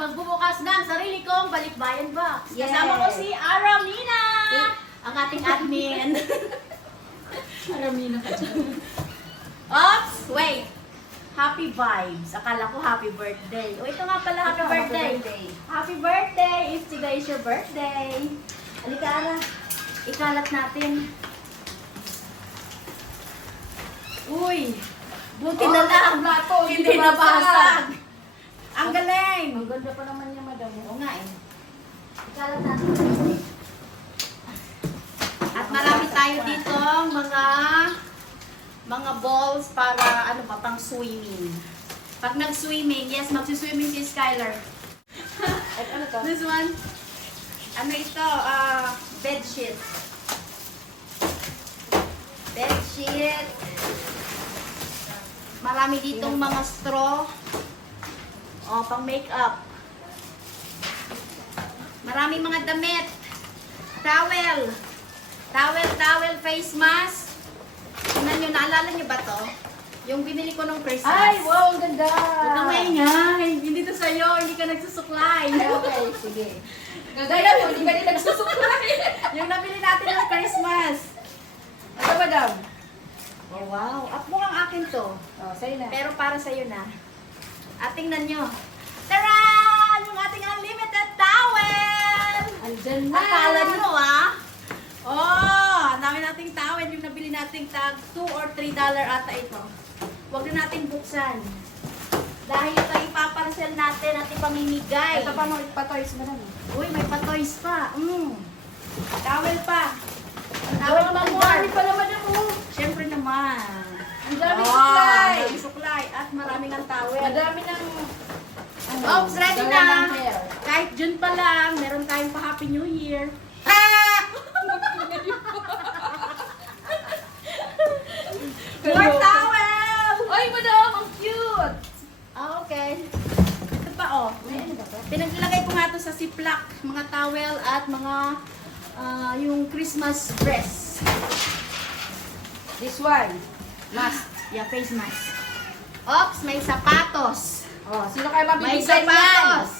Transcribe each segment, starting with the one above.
magbubukas ng sarili kong balikbayan box. Yes. Kasama ko si Aramina, ang ating admin. Aramina ka dyan. Oops, wait. Happy vibes. Akala ko happy birthday. O, ito nga pala, happy birthday. Happy birthday if today is your birthday. Halika, Ara. Ikalat natin. Uy, buti na lang. Hindi nabasag. Ang galing. Ang ganda pa naman niya, madam. Oo nga eh. Ikalat natin. At marami tayo dito mga balls para ano pa, pang swimming. Pag nag-swimming, yes, magsuswimming si Skylar. At ano to? This one, ano ito, bedsheet. Bedsheet. Marami ditong mga straw. O, pang makeup. Maraming mga damit. Towel. Towel, face mask. Tingnan nyo, naalala nyo ba to? Yung binili ko nung Christmas. Ay, wow, ang ganda! Huwag kang maingay. Hindi to sa'yo, hindi ka nagsusuklay. Ay, okay, sige. Gagaya mo, hindi ka din nagsusuklay. Yung nabili natin ng Christmas. Ito, madam. Oh, wow. At mukhang akin to. Oh, sa'yo na. Pero para sa'yo na. At tingnan nyo. Tara! Yung ating unlimited towel! Andyan na! Akala nyo, ah? Oh, ang dami nating towel. Yung nabili nating tag $2 or $3 ata ito. Huwag na nating buksan. Dahil ito ipaparcel natin at ipamimigay. Ito pa mo, patoys, madam. Uy, may patoys pa. Towel pa. Ang Ang towel pa mo. dami pa naman ako. Siyempre naman. Ang dami Oh, supply. ang dami supply. At maraming ang towel. Madami ng... Oops, ready dala na. ng hair. Kahit June pa lang, meron tayong pa Happy New Year. More towel! Ay, madam, ang cute! Ah, okay. Ito pa, oh. Pinaglagay ko nga ito sa Ziploc. Mga towel at mga yung Christmas dress. This one, must. Yeah, face mask. Oops, may sapatos. Oh, sino kayo May mabibigyan niyan? sapatos.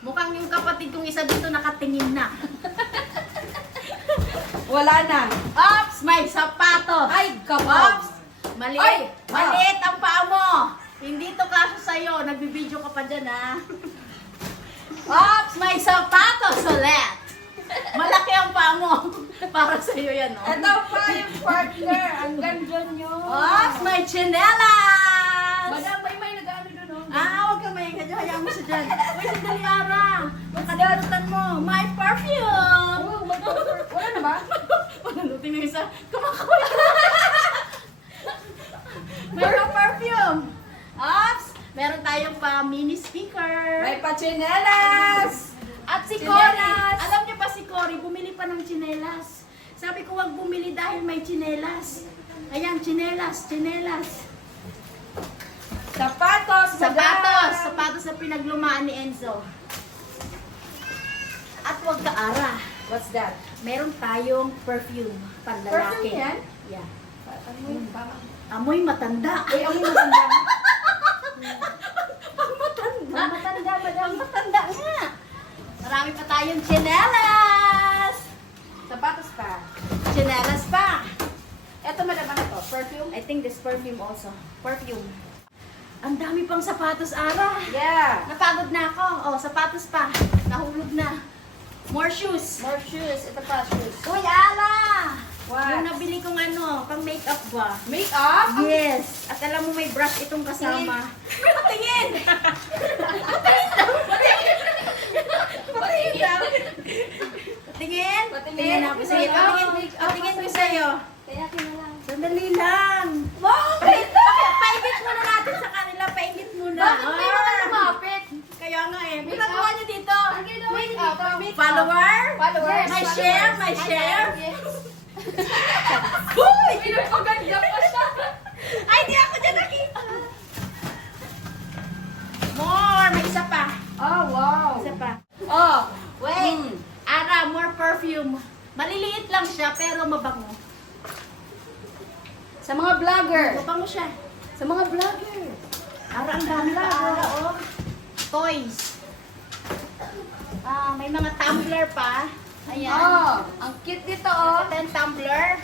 Mukhang yung kapatid kong isa dito nakatingin na. Wala na. Oops, may sapatos. Ay, come Oops, on. maliit. Ay! Maliit ang paa mo. Hindi to kaso sa'yo. Nagbibideo ka pa dyan, ha? Oops, may sapatos ulit. Malaki ang paa mo. Para sa'yo yan, oh. Ito pa yung partner. Ang ganda nyo. Oops, may chinelas. Madam, may nag-ano doon, oh. Huwag kang maingay dyan. Hayaan mo siya dyan. Uy, sandali, Ara. Makalimutan mo. My perfume. Oh, wala na ba? Panalutin na isa. Kumakawala. Meron perfume. Oops, meron tayong pa mini speaker. May pa-chinelas. At si Cory, Tsinelas. alam niyo pa si Cory, bumili pa ng tsinelas. Sabi ko, wag bumili dahil may tsinelas. Ayan, tsinelas, tsinelas. Sapatos, Sapatos, madam. sapatos na pinaglumaan ni Enzo. At wag ka, Ara. What's that? Meron tayong perfume, panlalaki. Perfume yan? Yeah. Ano yun? Parang... Amoy matanda. Ay, ang matanda. Pang matanda. Ang matanda, madam. Pang matanda nga. Marami pa tayong tsinelas. Sapatos pa. Tsinelas pa. Ito, madam, ano to? Perfume? I think this perfume also. Perfume. Ang dami pang sapatos, Ara. Yeah. Napagod na ako. Oh, sapatos pa. Nahulog na. More shoes. More shoes. Ito pa, shoes. Uy, Ala! What? Yung nabili kong ano, pang makeup ba? Makeup? Yes. At alam mo may brush itong kasama. Patingin! Patingin lang. Patingin? Patingin. Ako. Sige, patingin ko sa'yo. Kaya lang. Sandali lang. Wow! Paingit muna natin sa kanila. Paingit muna. Bakit may mga lumapit? Kaya nga eh. Pinagawa niyo dito. Ang ginawa niyo dito? Follower? Followers? May share? May share? Yes. Uy! Pinagpaganda pa siya. Ay, di ako dyan nakita. More! May isa pa. Oh, wow. Isa pa. Oh, Wait. Ara, more perfume. Maliliit lang siya, pero mabango. sa mga vlogger. Mabango siya. Sa mga vlogger. Ara, ang dami pa. Ara, oh. Toys. May mga tumbler pa. Ayan. Oh, ang cute dito, oh. Ito yung tumbler.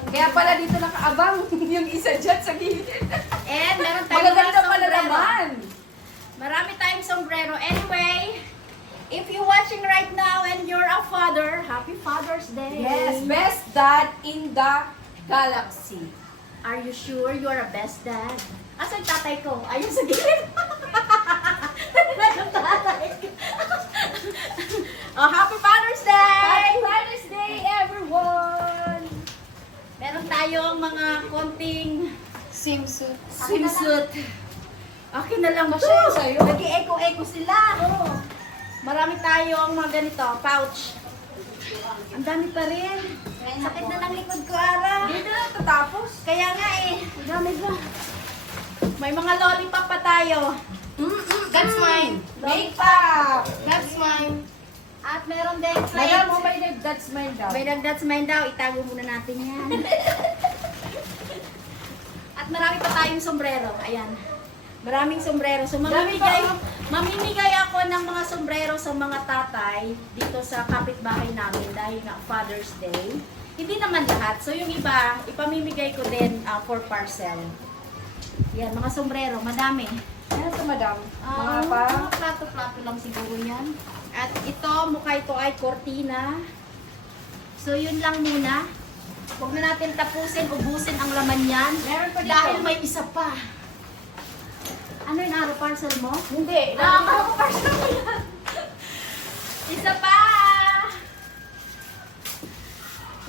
Kaya pala dito nakaabang yung isa dyan sa gilid. And meron tayong mga Magaganda pala sombrero. naman. Marami tayong sombrero. Anyway, if you're watching right now and you're a father, happy Father's Day. Yes, best dad in the galaxy. Are you sure you're a best dad? Asan yung tatay ko? Ayun sa gilid. Yung tatay ko. Oh, happy Father's Day! Happy Father's Day, everyone! Meron tayong mga konting Swimsuit. swimsuit. Okay na lang Masya yun sa'yo. Nag-eco-eco sila. Marami tayong mga ganito, pouch. Ang dami pa rin. Sakit na ng likod ko, Ara. Dito na tatapos. Kaya nga eh, ang dami ba? May mga lollipop pa tayo. That's mine. Makeup. That's mine. At meron din Madam, plates. oh my God, that's mine daw. May that's mine daw. Itago muna natin yan. At marami pa tayong sombrero. Ayan. Maraming sombrero. So mamimigay ako ng mga sombrero sa mga tatay dito sa kapitbahay namin dahil nga Father's Day. Hindi naman lahat. So yung iba, ipamimigay ko din for parcel. Yan, mga sombrero. Madami. Ano to, madam? Mga pa? Mga plato-plato lang siguro yan. At ito, mukha ito ay cortina. So yun lang muna. Huwag na natin tapusin, ubusin ang laman yan. Meron pa dito. Dahil may isa pa. Ano yung araw parcel mo? Hindi. Akala ko parcel mo yan. Isa pa!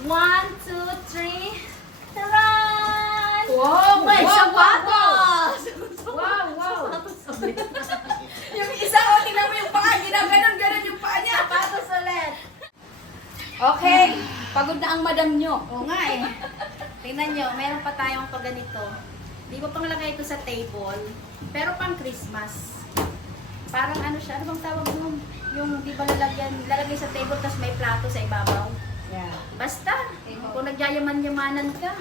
1, 2, 3. Taran! Wow! May Wow, sapatos! Wow, wow. Sapatos ulit. Yung isa, oh, tingnan mo yung paa. Ginaganon-ganon yung paa niya. Sapatos ulit. Okay. Pagod na ang madam nyo. Oo nga eh. Tingnan nyo, meron pa tayong pag ganito. Di ba panglagay ito sa table? Pero pang Christmas. Parang ano siya, ano bang tawag nun? Yung di ba lalagay sa table tapos may plato sa ibabaw? Yeah. Basta, kung nagyayaman-yamanan ka.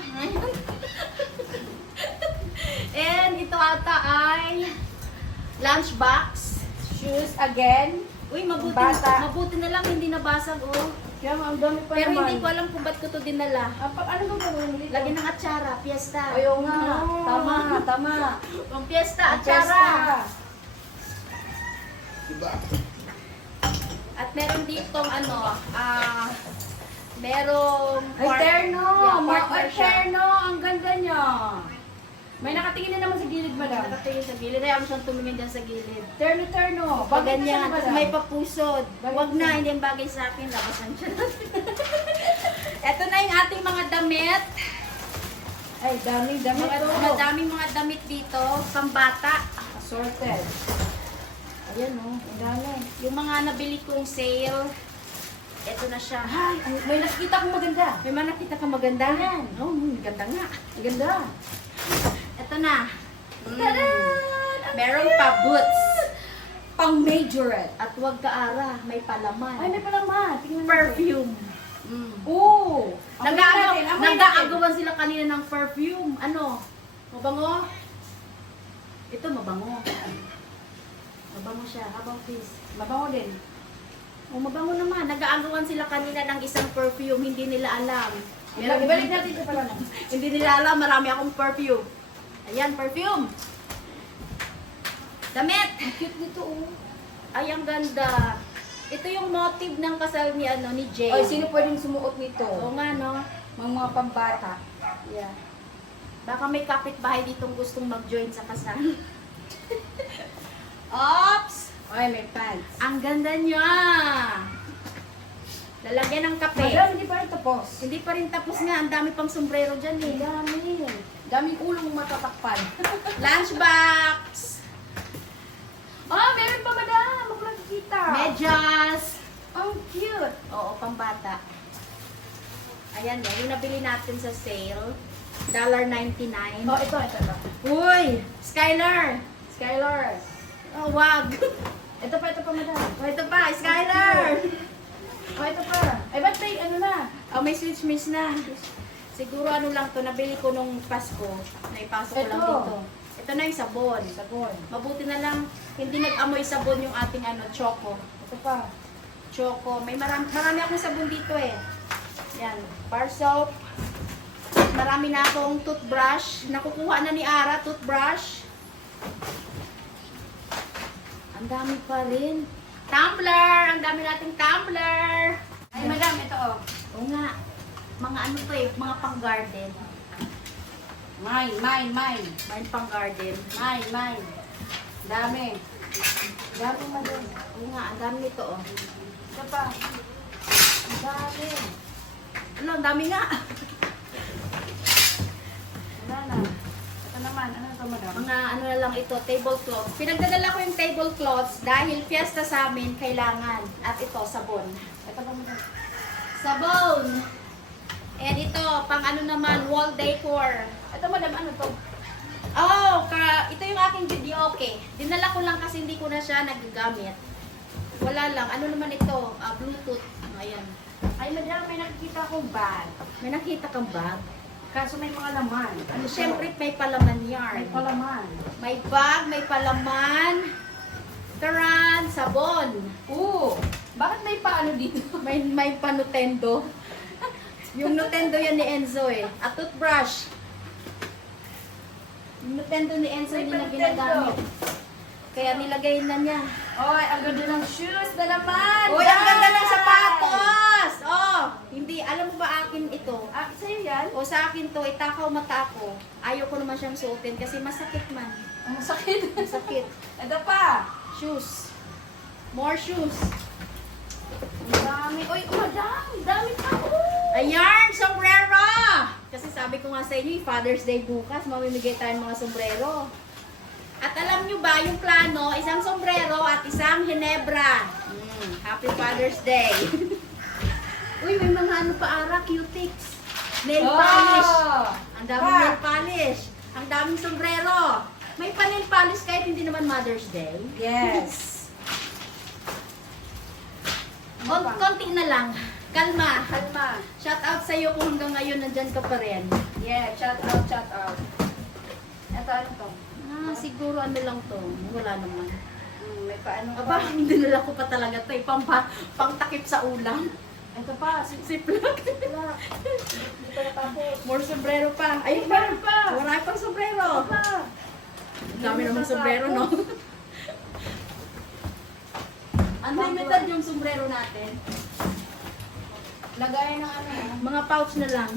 And ito ata ay lunchbox. Shoes again. Uy, mabuti, Bata. mabuti na lang hindi nabasag oh. Kaya ang dami pa Pero naman. hindi ko alam kung ba't ko to dinala. Ano ba gawin mo dito? Lagyan ng atsara, fiesta. Ayaw nga. Oh. Tama. Pang fiesta, Ang atsara. pesta. At meron ditong ano, merong Ay, terno. Yeah, Ay, partner siya. terno. Ang ganda niya. May nakatingin na naman sa gilid, madam. Nakatingin sa gilid. Ayaw mo siyang tumingin dyan sa gilid. Terno. Pag Bakit ganyan, siya, tapos madam? may papusod. Bakit Huwag na, siya? hindi ang bagay sa akin. Labasan siya natin. Ito na yung ating mga damit. Ay, daming damit to. Madaming mga damit dito. Pambata. Assorted. Ayan o. Ang dami. Yung mga nabili kong sale. Ito na siya. Ay, may nakita akong maganda. May mga nakita ka maganda. Ayan. Oh, ganda nga. Ang ganda. Ito na. Tadaan! Meron pa boots. Pang majorette. At huwag ka-ara, may palaman. Ay, may palaman. Tingnan natin. Perfume. Oo. Nag-aagawan sila kanina ng perfume. Ano? Mabango? Ito mabango. Mabango siya. How about this? Mabango din. O mabango naman. Nag-aagawan sila kanina ng isang perfume. Hindi nila alam. Ibalik natin sa palaman. Hindi nila alam. Marami akong perfume. Ayan, perfume. Damit. Ang cute nito, oh. Ay, ang ganda. Ito yung motive ng kasal ni ni Jay. Ay, sino pwedeng sumuot nito? Oo nga, no? Mga pambata. Yeah. Baka may kapitbahay ditong gustong mag-join sa kasal. Ops! Ay, may pants. Ang ganda niya! Lalagyan ng kape. Madam, hindi pa rin tapos. Hindi pa rin tapos nga. Ang dami pang sombrero dyan eh. Dami. Daming ulong matatakpan. Lunchbox! Meron pa, madam. Ako nakikita. Medyas! Ang cute. Oo, pambata. Ayan yan. Yung nabili natin sa sale. $1.99. Oh, ito. Uy! Skylar! Skylar. Oh, wag! Ito pa, madam. Oh, ito pa, Skylar! Oh, ito pa. Ay, ba't may ano na? Oh, may switch miss na. Siguro ano lang to, nabili ko nung Pasko. Naipasok ko lang Ito. dito. Ito na yung sabon. Sabon. Mabuti na lang, hindi nag-amoy sabon yung ating choco. Ito pa. Choco. May marami akong sabon dito eh. Yan. Bar soap. Marami na akong toothbrush. Nakukuha na ni Ara, toothbrush. Ang dami pa rin. Tumbler! Ang dami nating tumbler! Ay, madam, ito oh. Oo nga. Mga ano to eh, mga pang-garden. Mine. Mga pang-garden. Mine. Dami. Dami, madam. Oo nga, ang dami nito oh. Ito pa. Ang dami. Ano, ang dami nga. Wala na. Ito naman. Ano ito, madam? Mga ano na lang ito, tablecloths. Pinagdadala ko yung tablecloths dahil fiesta sa amin, kailangan. At ito, sabon. Ito pa, madam. Sabon! And ito, pang ano naman, wall decor. Ito, madam, ano to? Oh, ito yung aking video, okay. Dinala ko lang kasi hindi ko na siya nagagamit. Wala lang. Ano naman ito? Bluetooth. Ayan. Ay, madam, may nakikita akong bag. May nakita kang bag. Kaso may mga laman. Ano to? Siyempre, may palaman yarn. May palaman. May bag, may palaman. Taran, sabon. Oo. Bakit may paano dito? May pa-Nintendo. Yung Nintendo yan ni Enzo eh. At toothbrush. Yung Nintendo ni Enzo May hindi na pa-Nintendo. ginagamit. Kaya nilagay na niya. Oy, ang ganda ng shoes na naman! Uy, ang ganda ng Guys! sapatos! Oh, hindi. Alam mo ba akin ito? Ah, sa'yo yan? O sa akin to, itakaw mata ako. Ayaw ko naman siyang suotin kasi masakit man. Ang sakit. Masakit. Ito pa. Shoes. More shoes. Ang dami. Uy, madam! Dami pa. Ayan, sombrero! Kasi sabi ko nga sa inyo, Father's Day bukas, mamimigay tayo ng mga sombrero. At alam nyo ba, yung plano, isang sombrero at isang Ginebra. Happy Father's Day. Uy, may mga ano pa, Ara, cutics. Nail polish. Ang daming Pa. nail polish. Ang daming sombrero. May pa-nail polish kahit hindi naman Mother's Day. Yes. Ano pa? Konti na lang. Kalma. Kalma. Shout out sa'yo kung hanggang ngayon nandyan ka pa rin. Yeah, shout out, shout out. Ito, ano to? Siguro ano lang to. Wala naman. May paano Aba, pa. dinala ko pa talaga to. Pang takip sa ulam. Ito pa. Siplak. Wala. Hindi pa natapos. More sombrero pa. Ayun Ay, meron pa. Wala pang sombrero. Ito pa. Ang dami namang sombrero, no? Unlimited yung sombrero natin. Lagay ng ano. Mga pouch na lang.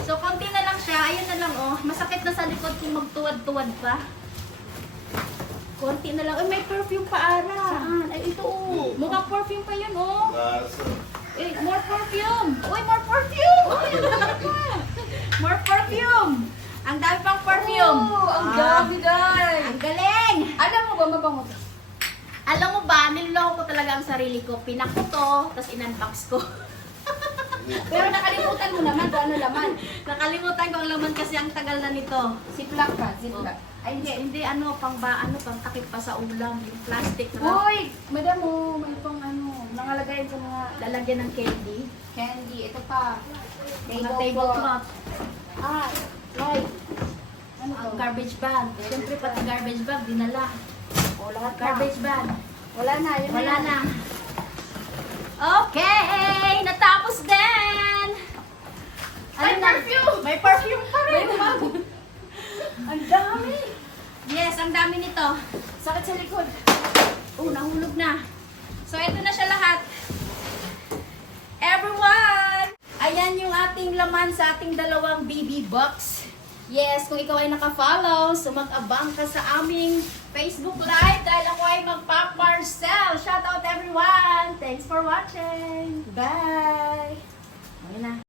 So, konti na lang siya. Ayun na lang, oh. Masakit na sa likod kung magtuwad-tuwad pa. Konti na lang. Ay, may perfume pa, Ara. Saan? Ay, ito oh. Mukhang perfume pa yun, oh. Nasa. Eh, more perfume! Uy, more perfume! More perfume! Ang dami pang perfume! Oh, ang Ah, dami, guys. Ang galing! Alam mo ba, mabango to? Alam mo ba, niloloko ko talaga ang sarili ko. Pinak ko to, tapos in-unbox ko. Pero nakalimutan mo naman kung ano laman. Nakalimutan ko ang laman kasi ang tagal na nito. Ziploc pa, ziploc. Ay, hindi, ano, pang takip pa sa ulam. Yung plastic na Uy, madam mo, may pang ano, nangalagay sa mga lalagyan ng candy. candy. Ito pa. Mga tablecloth. Ah, right. Ano Ang to? garbage bag. Siyempre, pati garbage bag, dinala. O, lahat na. Garbage bag. Wala na, yun Wala na. Okay! Natapos din! May perfume! May perfume pa rin! Ang dami! Yes, ang dami nito. Sakit sa likod. Oh, nahulog na. So, ito na siya lahat. Everyone! Ayan yung ating laman sa ating dalawang BB box. Yes, kung ikaw ay naka-follow, so mag-abang ka sa aming Facebook Live dahil ako ay mag-Pop Marcel. Shout out everyone! Thanks for watching! Bye! Ayun na.